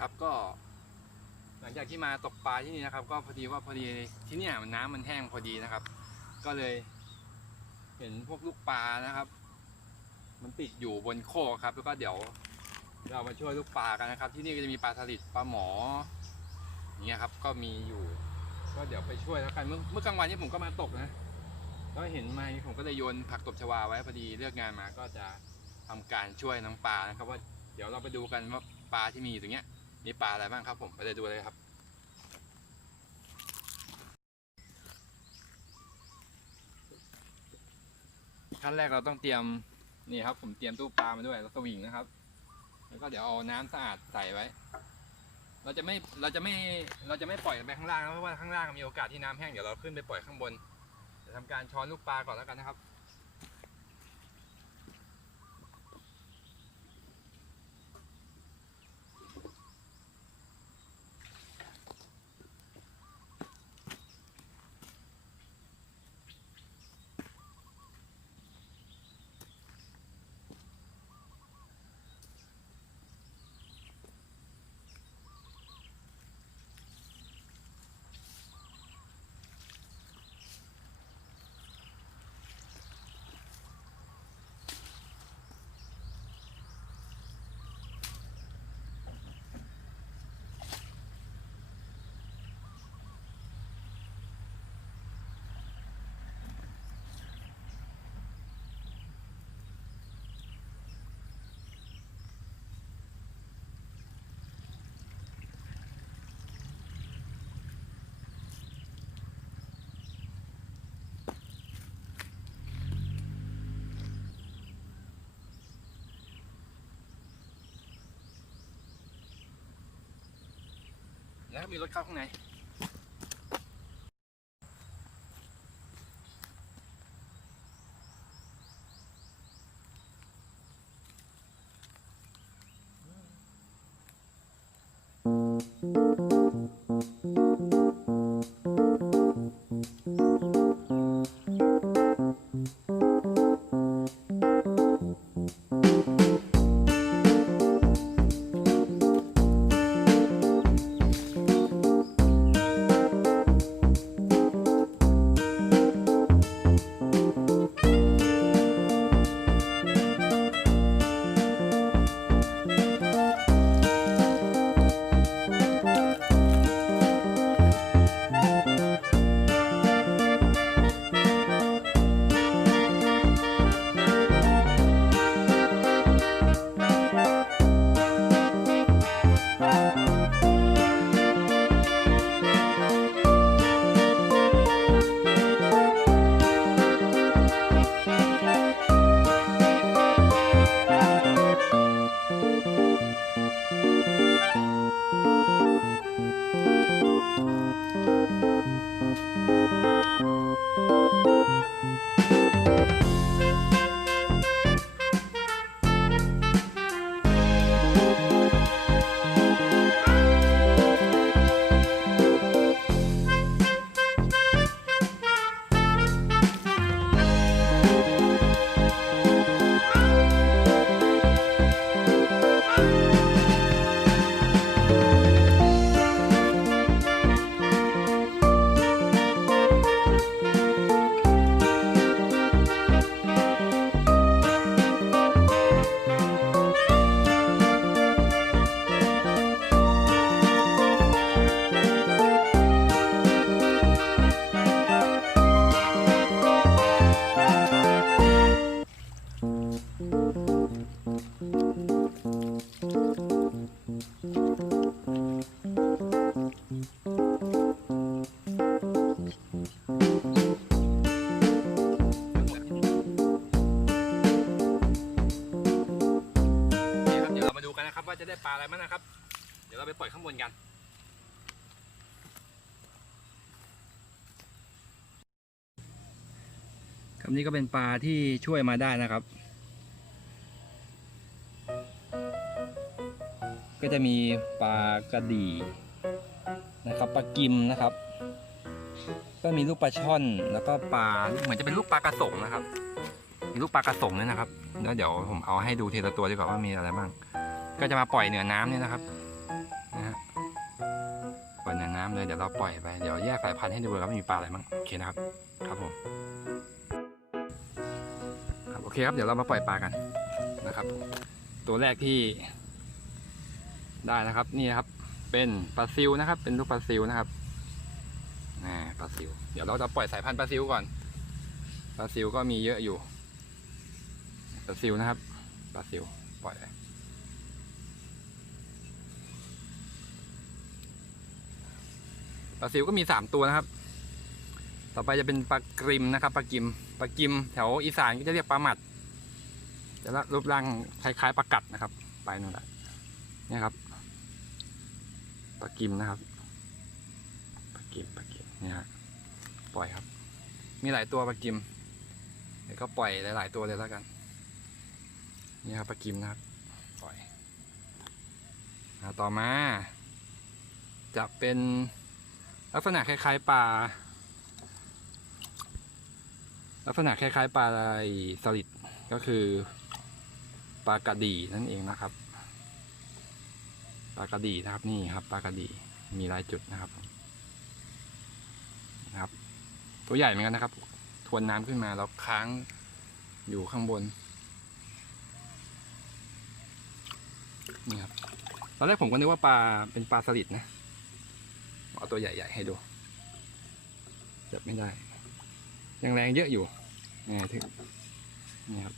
ครับก็ หลังจากที่มาตกปลาที่นี่นะครับ ก็พอดีว่าพอดีที่เนี่ยมันน้ำมันแห้งพอดีนะครับ ก็เลย เห็นพวกลูกปลานะครับ มันติดอยู่บนโคกครับ แล้วก็เดี๋ยวเรามาช่วยลูกปลากันนะครับ ที่นี่ก็จะมีปลาสลิดปลาหมออย่างเงี้ยครับ ก็มีอยู่ ก็เดี๋ยวไปช่วยแล้วกันเมื่อเมื่อกลางวันนี้ผมก็มาตกนะแล้วเห็นไหมผมก็เลยโยนผักตบชวาไว้พอดีเลือกงานมาก็จะทำการช่วยน้องปลานะครับ ว่าเดี๋ยวเราไปดูกันว่าปลาที่มีอยู่ตรงเนี้ย มีปลาอะไรบ้างครับผมไปเลยดูเลยครับ ขั้นแรกเราต้องเตรียมนี่ครับ ผมเตรียมตู้ปลามาด้วยแล้วสวิงนะครับ แล้วก็เดี๋ยวเอาน้ำสะอาดใส่ไว้ เราจะไม่เราจะไม่เราจะไม่ปล่อยไปข้างล่างนะเพราะว่าข้างล่างมีโอกาสที่น้ำแห้งเดี๋ยวเราขึ้นไปปล่อยข้างบนจะทำการช้อนลูกปลาก่อนแล้วกันนะครับ แล้วมีรถเข้าข้างใน ได้ปลาอะไรบ้งนะครับ เดี๋ยวเราไปปล่อยข้างบนกัน ครับนี่ก็เป็นปลาที่ช่วยมาได้นะครับ ก็จะมีปลากระดีนะครับปลากิมนะครับ ก็มีลูกปลาช่อนแล้วก็ปลาเหมือนจะเป็นลูกปลากระสงนะครับ มีลูกปลากระสงเนี่ยนะครับแล้วเดี๋ยวผมเอาให้ดูทีละตัวดีกว่าว่ามีอะไรบ้าง ก็จะมาปล่อยเหนือน้ำเนี่ยนะครับนะฮะปล่อยเหนือน้ำเลยเดี๋ยวเราปล่อยไปเดี๋ยวแยกสายพันธุ์ให้ดูครับว่ามีปลาอะไรบ้างโอเคนะครับครับผมครับโอเคครับเดี๋ยวเรามาปล่อยปลากันนะครับ ตัวแรกที่ได้นะครับนี่ครับ เป็นปลาซิวนะครับ เป็นลูกปลาซิวนะครับอ่าปลาซิว เดี๋ยวเราจะปล่อยสายพันธุ์ปลาซิวก่อนปลาซิวก็มีเยอะอยู่ปลาซิวนะครับปลาซิวปล่อยไป ปลาซิวก็มีสามตัวนะครับ ต่อไปจะเป็นปลากริมนะครับปลากิมปลากิมแถวอีสานก็จะเรียกปลาหมัดแต่ละรูปร่างคล้ายๆปลากัดนะครับ ไปนู่นแหละนี่ครับปลากิมนะครับปลากิมปลากิมเนี่ยฮะปล่อยครับ มีหลายตัวปลากิมเดี๋ยวก็ปล่อยหลายๆตัวเลยแล้วกัน นี่ครับปลากิมนะครับปล่อยต่อมา จะเป็น ลักษณะคล้ายๆปลา ลักษณะคล้ายๆปลาอะไรสลิดก็คือปลากระดีนั่นเองนะครับ ปลากระดีนะครับนี่ครับปลากระดีมีลายจุดนะครับนะครับ ตัวใหญ่เหมือนกันนะครับ ทวนน้ำขึ้นมาแล้วค้างอยู่ข้างบนนี่ครับตอนแรกผมก็นึกว่าปลาเป็นปลาสลิดนะ เอาตัวใหญ่ ๆ ให้ดูจับไม่ได้ ยังแรงเยอะอยู่นี่ถึงนี่ครับ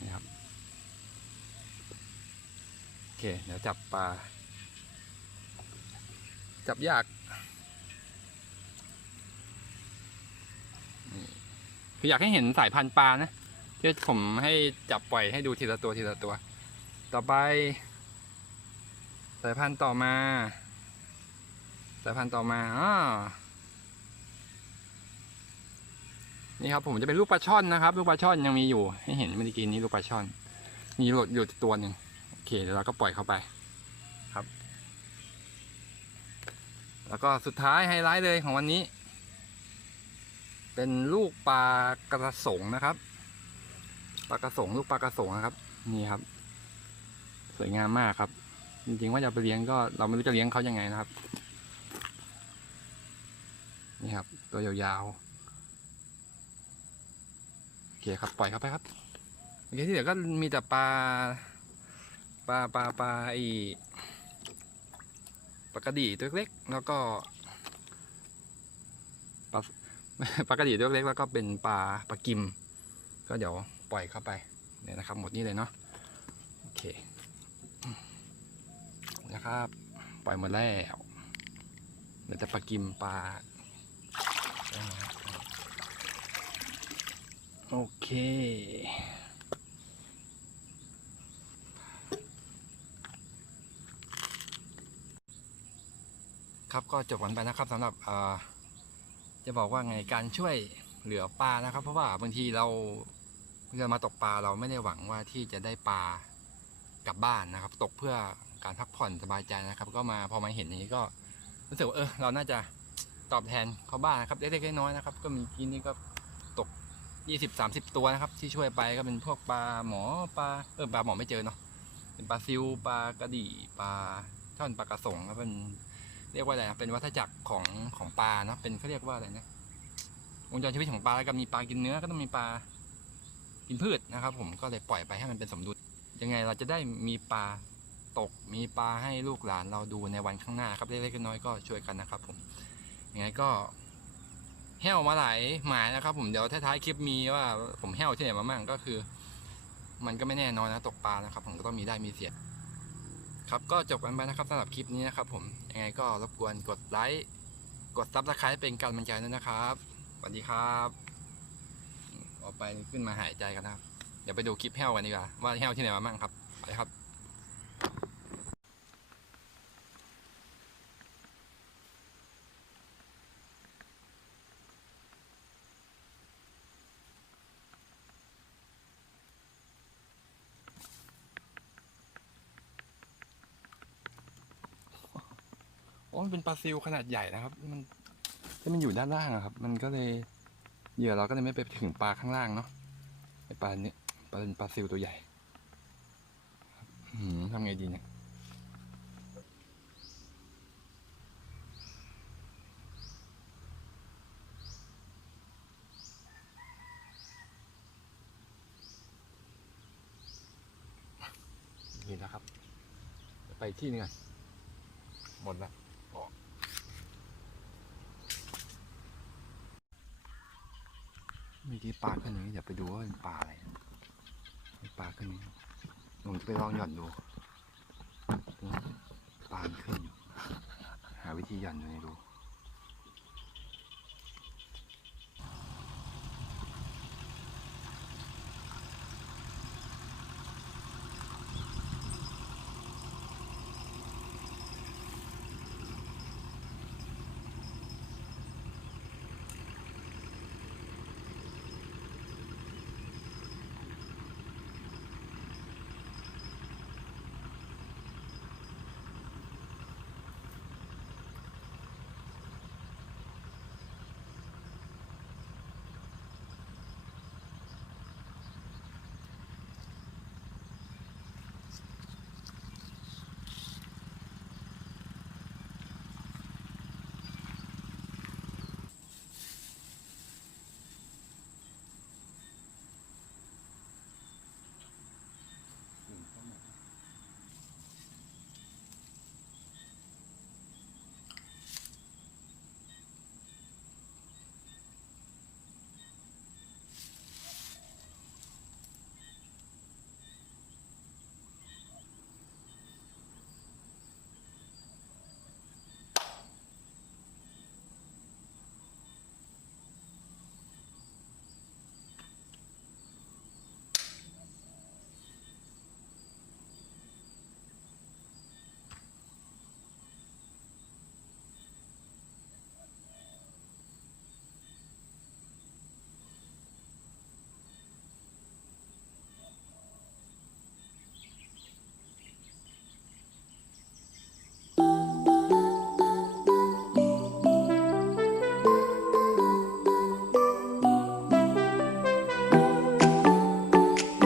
นี่ครับ โอเค เดี๋ยวจับปลา จับยากคืออยากให้เห็นสายพันธุ์ปลานะที่ผมให้จับปล่อยให้ดูทีละตัวทีละตัว ต่อไป สายพันธุ์ต่อมา สายพันธุ์ต่อมาอ๋อนี่ครับผมจะเป็นลูกปลาช่อนนะครับ ลูกปลาช่อนยังมีอยู่ ให้เห็นเมื่อกี้นี้ลูกปลาช่อน มีหลดอยู่ตัวหนึ่งโอเคเดี๋ยวเราก็ปล่อยเข้าไปครับ แล้วก็สุดท้ายไฮไลท์เลยของวันนี้ เป็นลูกปลากระสงนะครับปลากระสงลูกปลากระสงนะครับ นี่ครับ สวยงามมากครับ จริงๆว่าจะไปเลี้ยงก็เราไม่รู้จะเลี้ยงเขายังไงนะครับ นี่ครับ ตัวยาวๆโอเคครับปล่อยเข้าไปครับโอเคที่เหลือก็มีแต่ปลาปลาปลาปลาไอปลากระดีตัวเล็กๆแล้วก็ปลาปลากระดีตัวเล็กแล้วก็เป็นปลาปลากิม ก็เดี๋ยวปล่อยเข้าไปเนี่ยนะครับ หมดนี่เลยเนาะโอเคนะครับ ปล่อยหมดแล้วเหลือแต่ปลากิมปลา โอเค ครับก็จบกันไปนะครับสำหรับจะบอกว่าไงการช่วยเหลือปลานะครับ เพราะว่าบางทีเราเรามาตกปลาเราไม่ได้หวังว่าที่จะได้ปลากลับบ้านนะครับ ตกเพื่อการพักผ่อนสบายใจนะครับ ก็มาพอมาเห็นอย่างนี้ก็รู้สึกว่าเออเราน่าจะ ตอบแทนเขาบ้างนะครับเล็กๆน้อยๆนะครับ ก็มีกินนี่ก็ตก 20-30 ตัวนะครับ ที่ช่วยไปก็เป็นพวกปลาหมอปลาเออปลาหมอไม่เจอเนาะเป็นปลาซิวปลากระดี่ปลาช่อนปลากระสงครับเป็นเรียกว่าอะไรนะเป็นวัฏจักรของของปลาเนาะเป็นเขาเรียกว่าอะไรนะวงจรชีวิตของปลาแล้วก็มีปลากินเนื้อก็ต้องมีปลากินพืชนะครับ ผมก็เลยปล่อยไปให้มันเป็นสมดุลยังไงเราจะได้มีปลาตกมีปลาให้ลูกหลานเราดูในวันข้างหน้าครับเล็กๆน้อยๆก็ช่วยกันนะครับผม ยังไงก็แห้วมาหลายหมายนะครับ ผมเดี๋ยวท้ายๆคลิปมีว่าผมแห้วที่ไหนมามั่งก็คือ มันก็ไม่แน่นอนนะตกปลานะครับ ผมก็ต้องมีได้มีเสียครับก็จบกันไปนะครับสำหรับคลิปนี้นะครับ ผมยังไงก็รบกวนกดไลค์กดซับสไครต์เป็นกำลังใจด้วยนะครับสวัสดีครับออกไปขึ้นมาหายใจกันนะครับ เดี๋ยวไปดูคลิปแห้วกันดีกว่าว่าแห้วที่ไหนมาบ้างครับไปครับามันเป็นปลาซิวขนาดใหญ่นะครับ มันที่มันอยู่ด้านล่างอะครับ มันก็เลยเหยื่อเราก็เลยไม่ไปถึงปลาข้างล่างเนาะไอปลาเนี้ยปลาเป็นปลาซิวตัวใหญ่ทำไงดีเนี่ยนี่นะครับ ไปที่นึงหมดแล้ว มีที่ปลาขึ้นนี้เดี๋ยวไปดูว่าเป็นปลาอะไรปลาขึ้นนี้ผมจะไปลองหย่อนดูปลาขึ้นอยู่ หาวิธีหย่อนดูให้ดู